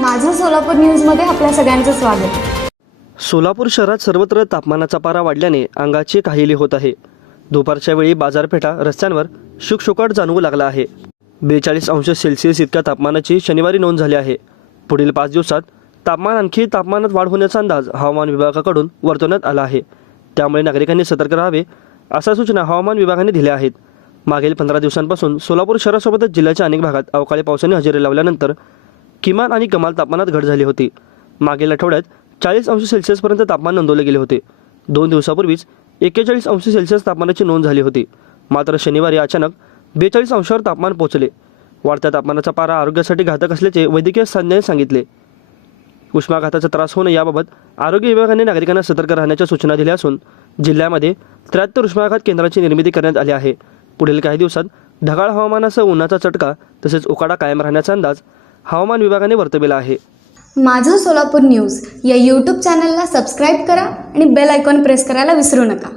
माझं सोलापूर न्यूजमध्ये आपल्या सगळ्यांचं स्वागत. सोलापूर शहरात सर्वत्र तापमानाचा पारा वाढल्याने अंगाची काहिली होत आहे. दुपारच्या वेळी बाजारपेठा रस्त्यांवर शुकशुकाट जाणवू लागला आहे. बेचाळीस अंश सेल्सिअस इतक्या तापमानाची शनिवारी नोंद झाली आहे. पुढील पाच दिवसात तापमान आणखी तापमानात वाढ होण्याचा अंदाज हवामान विभागाकडून वर्तवण्यात आला आहे. त्यामुळे नागरिकांनी सतर्क राहावे अशा सूचना हवामान विभागाने दिल्या आहेत. मागील पंधरा दिवसांपासून सोलापूर शहरासोबतच जिल्ह्याच्या अनेक भागात अवकाळी पावसाने हजेरी लावल्यानंतर किमान आणि कमाल तापमानात घट झाली होती. मागील आठवड्यात चाळीस अंश सेल्सिअसपर्यंत तापमान नोंदवले गेले होते. दोन दिवसापूर्वीच एक्केचाळीस अंश सेल्सिअस तापमानाची नोंद झाली होती. मात्र शनिवारी अचानक बेचाळीस अंशावर तापमान पोहोचले वाढत्या तापमानाचा पारा आरोग्यासाठी घातक असल्याचे वैद्यकीय तज्ज्ञांनी सांगितले. उष्माघाताचा त्रास होणं याबाबत आरोग्य विभागाने नागरिकांना सतर्क राहण्याच्या सूचना दिल्या असून जिल्ह्यामध्ये त्र्याहत्तर उष्माघात केंद्राची निर्मिती करण्यात आली आहे. पुढील काही दिवसात ढगाळ हवामानासह उन्हाचा चटका तसेच उकाडा कायम राहण्याचा अंदाज हवामान विभागाने वर्तविला आहे. माझं सोलापूर न्यूज या यूट्यूब चॅनलला सबस्क्राईब करा आणि बेल आयकॉन प्रेस करायला विसरू नका.